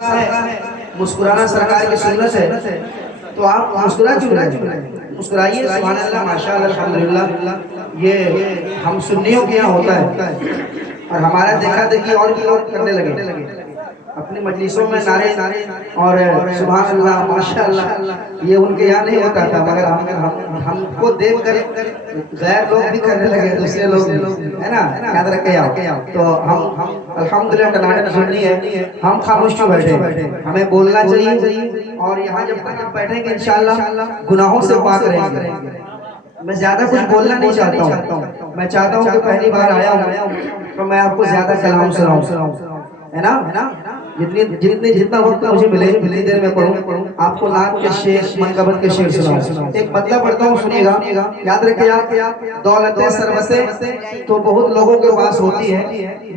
है, मुस्कुराना सरकार की सुन्नत है, तो आप मुस्कुरा क्यों रहे? मुस्कुराइए। सुभान अल्लाह, माशाअल्लाह, अल्हम्दुलिल्लाह। ये हम सुन्नियों के यहाँ होता है और हमारा देखा देखी और भी लोग करने लगे अपनी मजलिसों में नारे और सुभान अल्लाह, माशाअल्लाह, ये उनके यहाँ नहीं होता था, मगर हमको देख कर गैर लोग भी करने लगे, दूसरे लोग, है ना, याद रखे आओ। तो हम अल्हम्दुलिल्लाह टनाटन सुन्नी है, हम खामोश क्यों बैठे? हमें बोलना चाहिए और यहाँ जब तक हम बैठेंगे इंशाअल्लाह गुनाहों से पाक रहेंगे। मैं ज्यादा कुछ बोलना नहीं चाहता हूँ, मैं चाहता हूँ कि पहली बार आया हूँ तो मैं आपको ज्यादा कलाम सुनाऊं, है ना। जितना वक्त मुझे मिले उतनी देर में पढ़ूं, आपको नात के शेर, मनकबत के शेर सुनाऊं। एक बदला पढ़ता हूँ, सुनिएगा, याद रखिए आप। दौलतें सरवतें तो बहुत लोगों के पास होती है,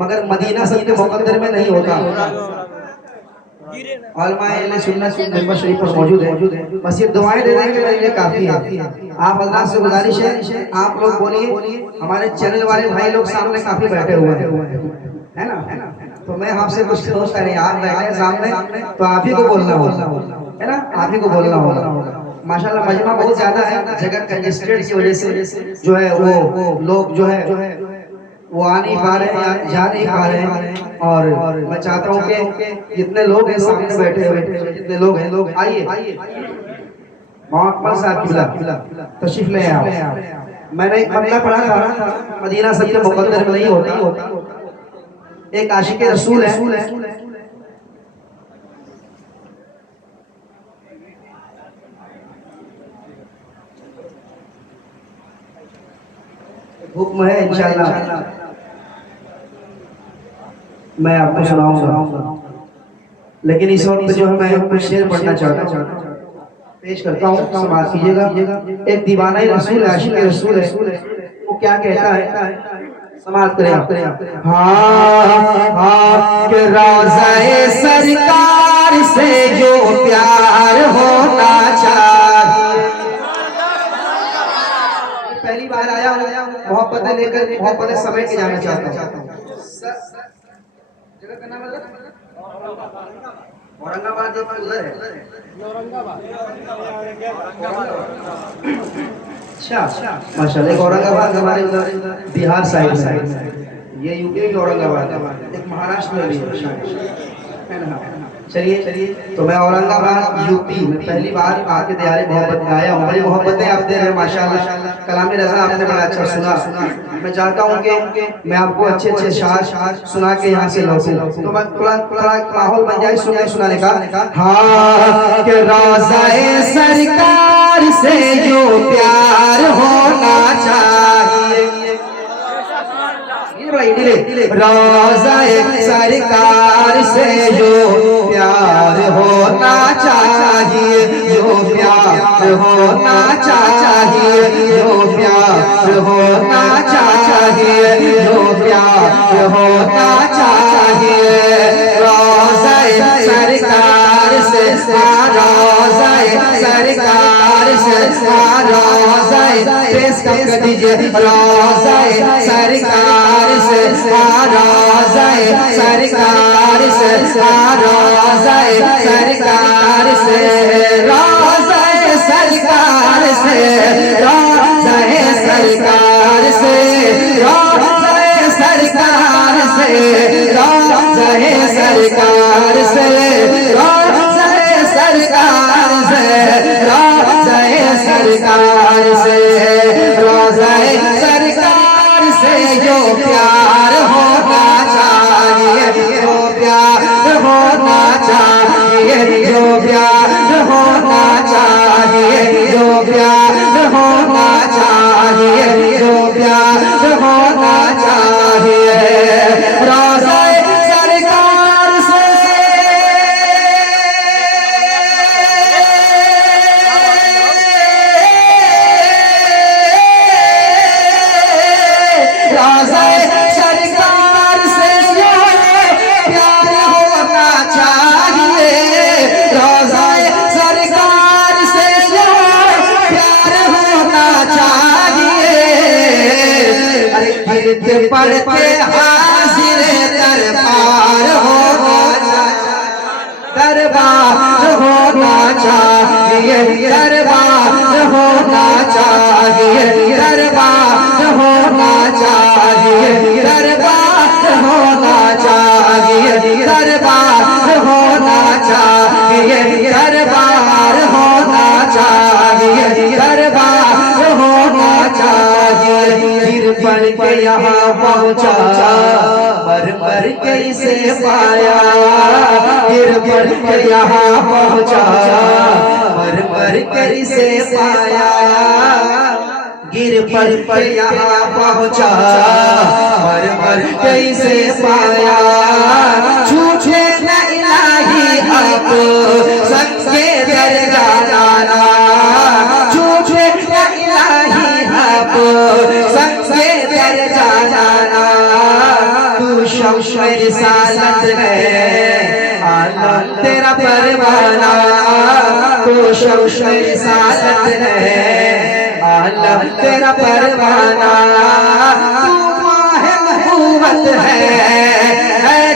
मगर मदीना सबके मुकद्दर में नहीं होता। उलमाए सुन्नत मिंबर शरीफ पर मौजूद है। बस ये दुआएं दे देंगे मेरे लिए काफी है। आप अल्लाह से गुजारिश है, आप लोग बोलिए, हमारे चैनल वाले भाई लोग सामने काफी बैठे हुए हैं, है ना। तो मैं आपसे कुछ सोच रही, आप बैठे सामने तो आप ही को बोलना होगा, है ना, आप ही को बोलना होगा। माशाल्लाह मजमा बहुत ज्यादा है, जगह कंजेस्टेड की वजह से जो है वो लोग जो है वो आ नहीं पा रहे हैं, जा नहीं पा रहे हैं। और मैं चाहता हूँ कि जितने लोग हैं सामने बैठे हुए, जितने लोग हैं, आइए। मोहम्मद साहब किबला तशरीफ ले आओ। मैंने एक मसला पढ़ा था, मदीना सबके मुकद्दर में नहीं होता। एक आशिक रसूल है, हुक्म है इंशाअल्लाह मैं आपको सुनाऊंगा, लेकिन इस वक्त जो है मैं कुछ शेर पढ़ना चाहता हूँ, पेश करता हूँ, समाप्त कीजिएगा। एक दीवाना रसूल, आशिक रसूल है, वो क्या कहता है, समाप्त करें आप। हाँ, कि रोज़े सरकार से जो प्यार होना चाहिए। पहली बार आया हूँ, मोहब्बतें लेकर, मोहब्बतें समेट के जाना चाहता हूँ। जगह का नाम औरंगाबाद, उधर है अच्छा, माशाल्लाह। औरंगाबाद हमारे उधर बिहार साइड में, ये यूपी की औरंगाबाद, एक महाराष्ट्र में भी है ना। चलिए, तो मैं औरंगाबाद यूपी में पहली बार आके दियारे मोहब्बत में आया हूँ। बड़ी मोहब्बतें आप दे रहे हैं माशाल्लाह। कलाम रज़ा आपने बड़ा अच्छा सुना। मैं चाहता हूँ कि मैं आपको अच्छे अच्छे शार सुना के यहाँ से लौटूं, तो मैं थोड़ा माहौल बन जाए सुनाने का। हाँ, कि रोज़े सरकार से जो प्यार होना चाहिए, रोज़े सरकार से जो प्यार होना चाहिए, जो प्यार होना चाहिए, जो प्यार होना चाहिए, जो प्यार होना चाहिए। रोज़े सरकार से, रोज़े सरकार से, रोज़े पेश कर दीजिए। रोज़े सरकार से, रोज़े सरकार से, रोज़े सरकार से, रोज़े सरकार से, रोज़े सरकार से, रोज़े सरकार से, रोज़े सरकार से, रोज़े सरकार से, रोज़े सरकार से, रोज़े सरकार से जो प्यार होना चाहिए, जो प्यार होना चाहिए, जो प्यार होना चाहिए, जो प्यार होना चाहिए, जो प्यार होना चाहिए। रोज़े सरकार से, रोज़े सरकार से जो प्यार होना चाहिए, रोज़े सरकार से जो प्यार होना चाहिए। अरे गिरते पड़ते हाजिर दरबार होना चाहिए, दरबार होना चाहिए, दरबार होना चाहिए, दरबार होना चाहिए, दरबार होना चाहिए, दरबार होना चाहिए, दरबार होना चाहिए, दरबार होना चाहिए। फिर पढ़ के यहाँ पहुँचा, मर के इसे पाया, फिर पढ़ के यहाँ पहुँचा, मर के इसे पाया, गिर पड़ पर यहाँ पहुँचा, मर के इसे पाया। छूछे न इलाही अब संगे दर जाना, छूछे न इलाही अब संगे दर जाना। तू शम्स रिसालत है, आलम तेरा परवाना, तू शम्स रिसालत है, आलम तेरा परवाना। तू माहे नबूवत है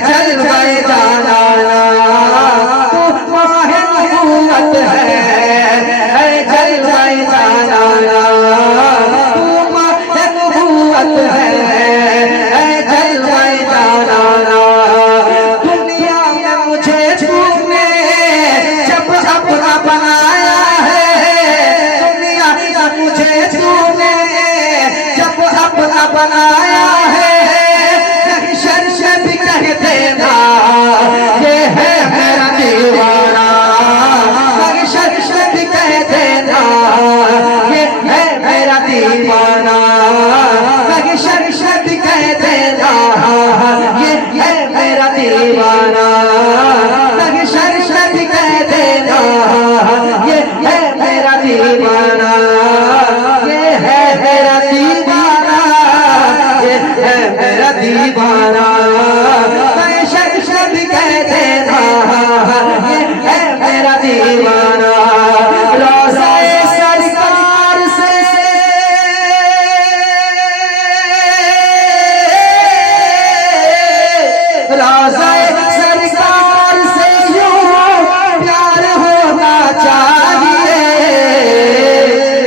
जलवे जाना, तू माहे नबूवत है जलवे जाना, तू माहे नबूवत है जलवे जाना। दुनिया में मुझे तूने जब अपना बनाया है, दुनिया में मुझे तूने जब अपना बनाया है, नहीं शर्त कह देना ये है मेरा दीवाना, नहीं शर्त कह देना ये है मेरा दीवाना, नहीं शर्त कह देना ये है मेरा दीवाना, नहीं शर्त कह देना ये है मेरा दीवाना, ये है मेरा दीवाना, ये है मेरा दीवाना, नहीं शर्त कह देना ये है मेरा दीवाना। रोज़ाए सरकार से रोज़ाए सरकार से यूं प्यार होना चाहिए।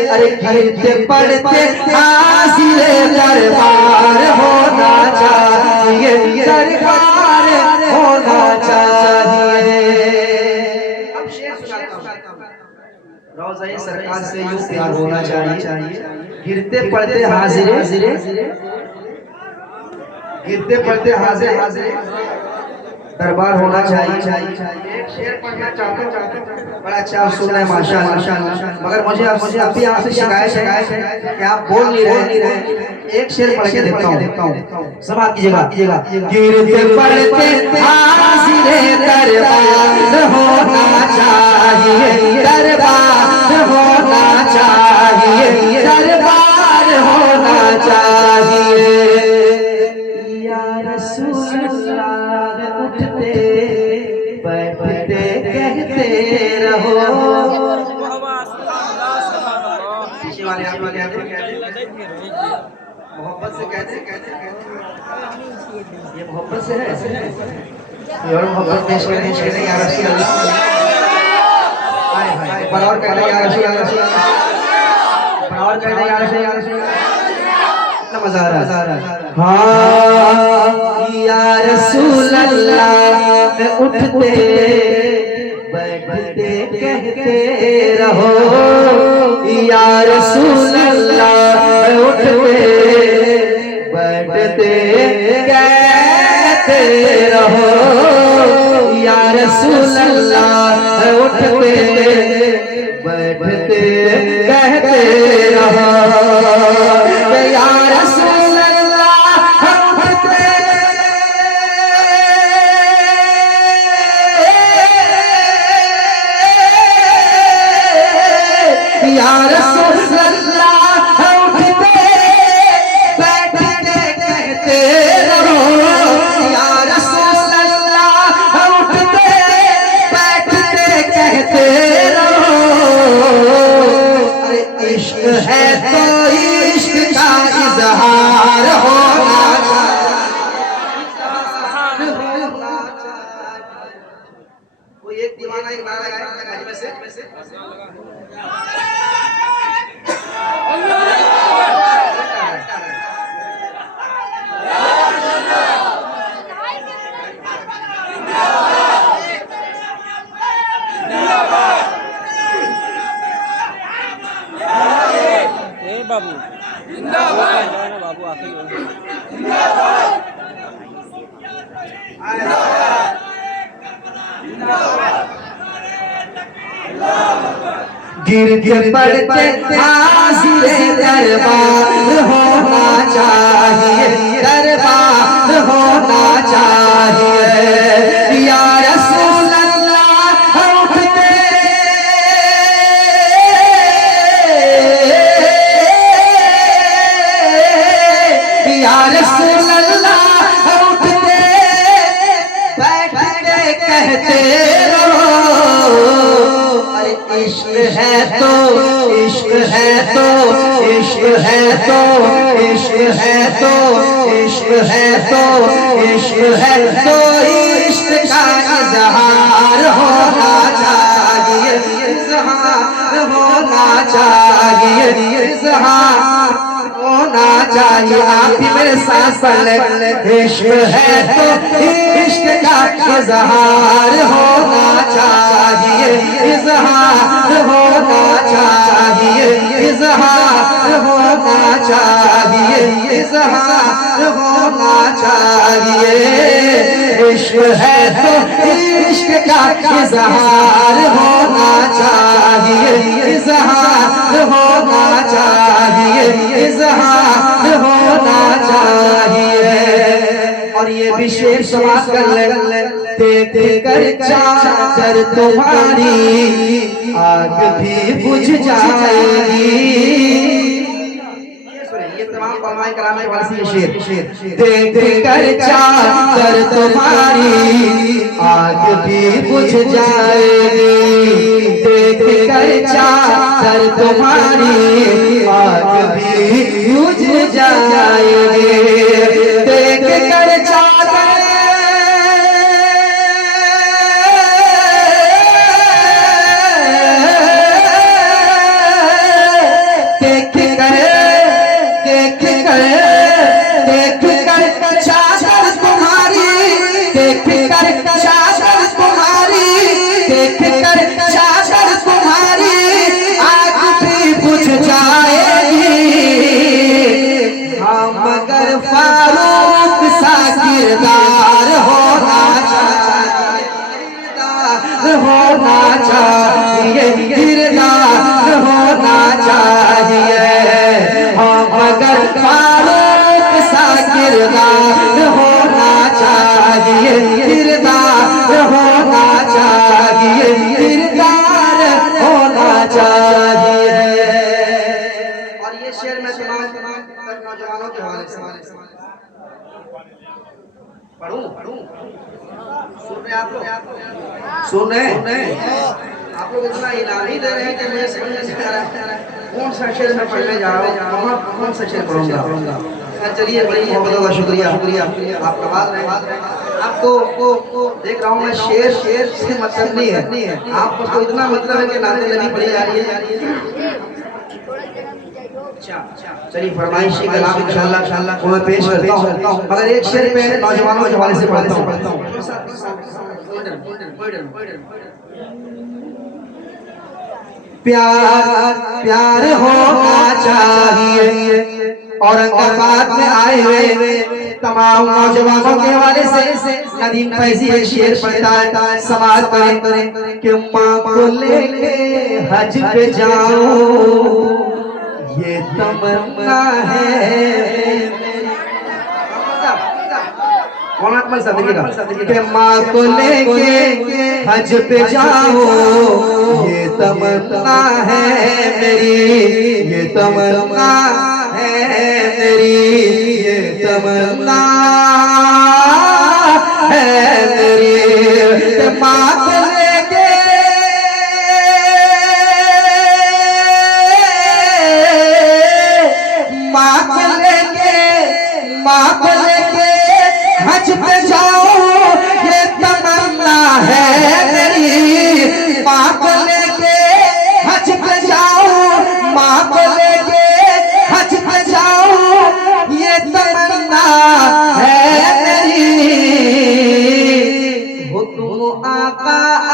अरे गिरते पड़ते हासिल दरबार होना चाहिए, दरबार होना चाहिए। अब शेर सुनाता हूं। रोज़ाए सरकार से यूं प्यार होना चाहिए, गिरते पड़ते हाजिर, गिरते पड़ते हाजिर दरबार होना चाहिए। एक शेर पढ़ना चाहता हूं, बड़ा अच्छा आप सुन रहे हैं माशाअल्लाह, मगर मुझे अभी आपसे शिकायत है कि आप बोल नहीं रहे। एक शेर पढ़ के देखता हूं, समाप्त कीजिएगा। गिरते पड़ते हाजिर दरबार होना चाहिए, दरबार होना चाहिए, दरबार होना चाहिए। या रसूल अल्लाह उठते बैठते कहते रहो। पीछे वाले आप लोग मोहब्बत से कहते ये मोहब्बत से है, और मोहब्बत पेश करने चाहिए। या रसूल अल्लाह और कहते या रसूल अल्लाह, और कहते या रसूल अल्लाह, मजा आ रहा है। हाँ या रसूल अल्लाह उठते बैठते कहते रहो, या रसूल अल्लाह उठते बैठते कहते रहो, या रसूल अल्लाह उठते बैठते कहते रहो, या रसूल या रसूल अल्लाह उठते बैठते कहते रहो, या रसूल अल्लाह उठते बैठते कहते रहो। अरे इश्क है तो इश्क का इजहार होना चाहिए। कोई एक दीवाना एक नारा गाए मजमे से बाबू जिंदाबाद बाबू आखिर जिंदाबाद गिर गिर पड़ते हाजिर दरबार होना चाहिए, दरबार होना चाहिए। या रसूल अल्लाह उठते या रसूल अल्लाह उठते बैठते कहते इश्क है तो इश्क है तो इश्क है तो इश्क है तो इश्क है तो इश्क है तो इश्क का इजहार होना चाहिए, इजहार होना चाहिए, इजहार होना चाहिए। आप ही मेरे साथ पढ़ इश्क है तो इश्क का इजहार होना चाहिए, इजहार होना चाहिए, इजहार होना चाहिए, इजहार होना चाहिए। इश्क है तो इश्क का इजहार होना चाहिए, इजहार होना चाहिए, इजहार होना चाहिए। और ये विशेष बात कर ले देख कर चादर तुम्हारी आग भी बुझ जाएगी। ये तमाम फरमाए करामे वाली शेर देख कर चादर तुम्हारी आग भी बुझ जाएगी, देख कर चादर तुम्हारी आग भी बुझ जाएगी। देख कर चादर फारूक सा किरदार होना चाहिए, होना चाहिए, किरदार होना चाहिए। हम मगर फारूक सा किरदार होना चाहिए, किरदार होना चाहिए, किरदार होना चाहिए। और ये शेर में तमाम नौजवानों के हवाले से पढ़ूं सुन रहे आप लोग, सुन रहे आप लोग इतना इनाम ही दे रहे हैं कि मुझे समझ नहीं आ रहा कौन सा शेर मैं पढ़ने जा रहा हूँ, कौन सा शेर पढ़ूंगा। चलिए बड़ी मोहब्बतों का शुक्रिया, आप नवाज रहे। आपको देख रहा हूँ मैं शेर से मतलब नहीं है, आपको इतना मतलब है कि नाते नबी पढ़ी जा रही है। चलिए फरमाइशी कलाम इंशाअल्लाह को मैं पेश करता हूँ, मगर एक शेर पे नौजवानों के हवाले से पढ़ता हूँ। प्यार प्यार होना चाहिए और बात में आए हुए तमाम नौजवानों के हवाले से नदीम फैजी एक शेर पढ़ता है, समाज करें कि माँ को लेके हज पे जाऊं ये तमन्ना है। के माँ को लेके हज पे जाओ ये तमन्ना है मेरी, ये तमन्ना है मेरी, ये तमन्ना है मेरी। माँ को लेके हज पे जाओ ये तमन्ना है मेरी,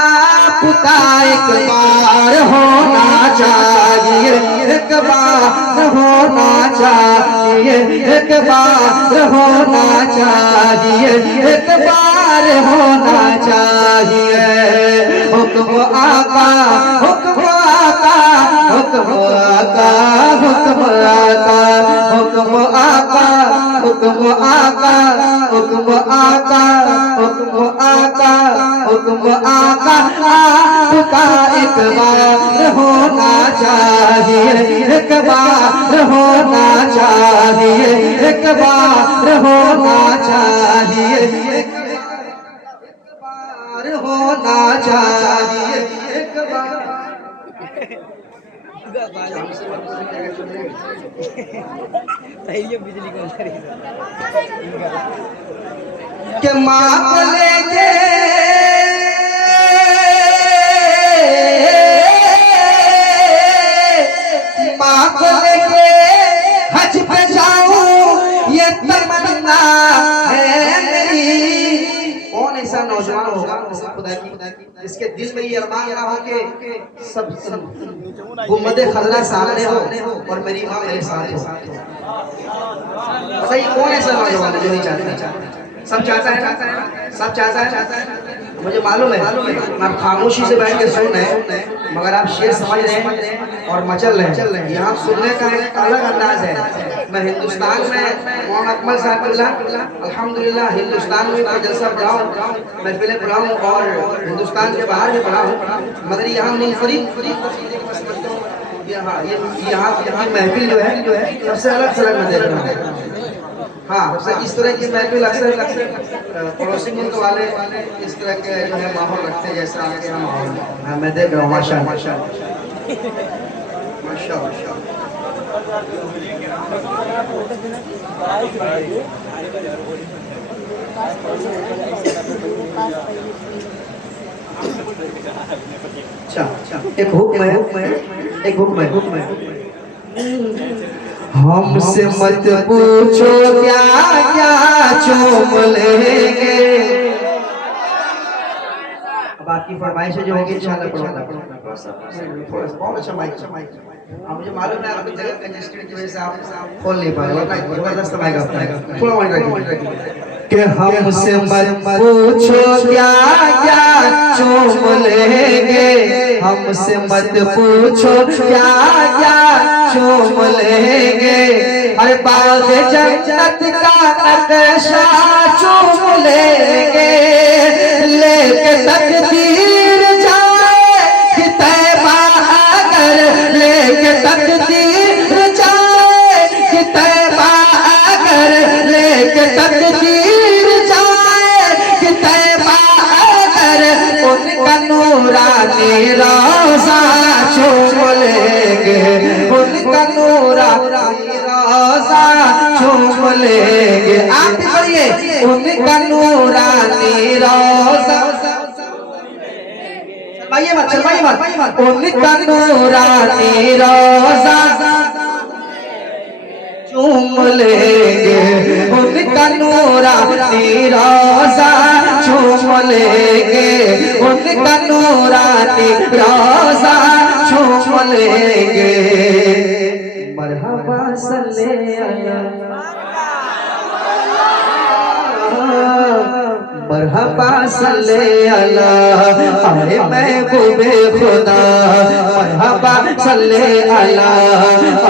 आपका एक बार होना चाहिए, एक बार होना चाहिए, एक बार होना चाहिए, एक बार होना चाहिए। हुक्म आका, हुक्म आका, हुक्म आका, हुक्म आका, हुक्म आका, हुक्म आका, हुक्म आका, हुक्म आका, हुक्म आका। आपका एक बार होना चाहिए, एक बार होना चाहिए, एक बार होना चाहिए, एक बार होना चाहिए, एक बार। ये बिजली को के माँ को लेके माँ को लेके हज पे जाऊं, ये तमन्ना है मेरी। कौन ऐसा नौजवान होगा खुदा की जिसके दिल में ये अरमान ना हो कि सब गुम्बदे खज़रा सामने हो और मेरी माँ मेरे साथ हो। बताइए कौन ऐसा नौजवान है जो नहीं चाहता? सब चाहता है, सब चाहता है। मुझे मालूम है आप खामोशी से बैठ के सुन रहे हैं, मगर आप शेर समझ रहे हैं और मचल रहे हैं। यहाँ सुनने का एक अलग अंदाज है। मैं हिंदुस्तान में मोहम्मद अकमल साहब अल्हम्दुलिल्लाह हिंदुस्तान में मैं जलसा पढ़ाऊँ, महफिलें पढ़ाऊँ और हिंदुस्तान के बाहर भी पढ़ाऊँ, मगर यहाँ मुनफरिद यहाँ की महफिल जो है सबसे अलग थलग में देख रहा हूँ। हाँ, इस तरह की महफिल अक्सर पड़ोसी मुल्क वाले इस तरह के जो है माहौल रखते हैं जैसा आपके यहाँ माहौल है। हाँ, मैं देख रहा हूँ माशाअल्लाह माशाअल्लाह माशाअल्लाह। अच्छा, एक हुक्म है, एक हुक्म है, हुक्म है। हमसे मत पूछो क्या क्या चूम लेंगे। अब आपकी फरमाइश जो होगी इंशाल्लाह पढ़ूंगा। बहुत अच्छा माइक। अब मुझे मालूम है अभी जगह कंजेस्टेड की वजह से आप खोल नहीं पाए, वरना जबरदस्त माइक आपका थोड़ा माइक रखिए कि हमसे मत पूछो क्या क्या चूम लेंगे, हमसे मत पूछो क्या क्या चूम लेंगे। अरे बाग जन्नत का नक्शा चूम लेंगे, लेके तकदीर जाए कि तैबा अगर, लेके तकदीर जाए कि तैबा अगर, लेके तकदीर जाए कि तैबा अगर, उनका नूरानी रोज़ा चूम लेंगे, उनका नूरानी रोज़ा चूम लेंगे। आप भी पढ़िए, उनका नूरानी रोज़ा, शर्माइए मत, उनका नूरानी रोज़ा चूम लेंगे, उनका नूरानी रोज़ा चूम लेंगे, उनका नूरानी रोज़ा चूम लेंगे। मरहबा सल्ले अला, मरहबा सल्ले अला आए महबूबे खुदा, मरहबा सल्ले अला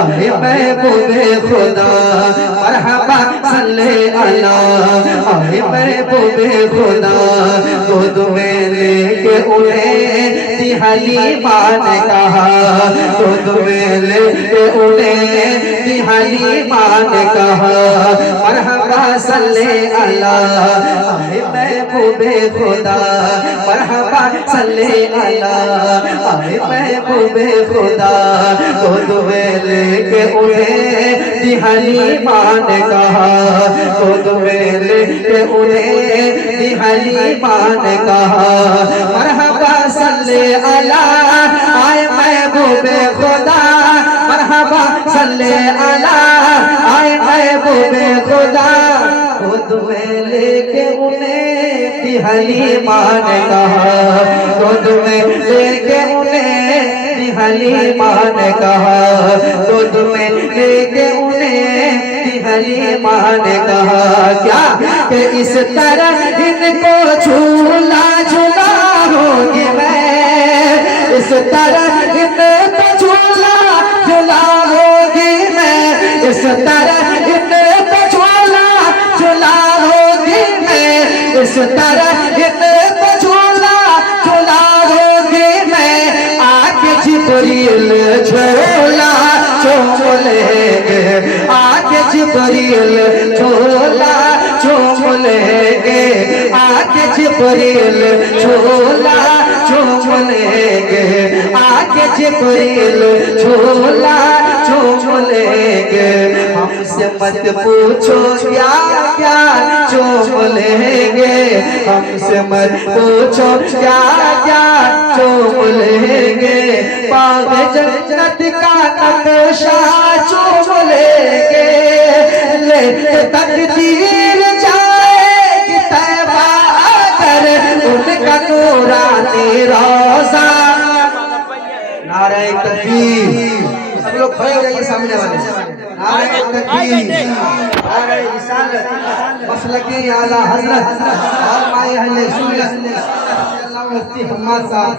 आए महबूबे खुदा, मरहबा सल्ले अला आए महबूबे खुदा। गोद में लेके उन्हें हलीमा ने कहा, गोद में लेके उन्हें हलीमा ने कहा, मरहबा सल्ले अला आए महबूबे खुदा, मरहबा सल्ले अला आए महबूबे खुदा। गोद में लेके उन्हें हलीमा ने कहा, गोद में लेके उन्हें हलीमा ने कहा, मरहबा सल्ले अला आए महबूबे खुदा, मरहबा सल्ले अला आए महबूबे खुदा। खुद में लेके उन्हें हलीमा ने कहा, गोद में लेके उन्हें हलीमा ने कहा, गोद में लेके उन्हें हलीमा ने कहा क्या कि इस तरह इनको झूला झूलाऊंगी मैं, इस तरह इनको झूला झूलाऊंगी मैं, इस तरह इनको झूला झूलाऊंगी मैं, इस तरह इनको झूला झूलाऊंगी मैं। आके जिब्रील झोला चूम लेंगे, आके जिब्रील झोला चूम लेंगे, आके जिब्रील झोला चूम लेंगे, आके जिब्रील झोला चूम लेंगे। हमसे मत पूछो क्या क्या चूम लेंगे, हमसे मत पूछो क्या क्या चूम लेंगे। बाग जन्नत का नक्शा चूम लेंगे, ले तकदीर जाएगी तैबा कर उनका नूरानी रोज़ा। नारे तकबीर, सब लोग खड़े हो जाइए सामने वाले। नारे तकबीर, नारे रिसालत, मसलके आला हज़रत और माए अहले सुन्नत, अल्लाह मुफ्ती हम्माद साहब।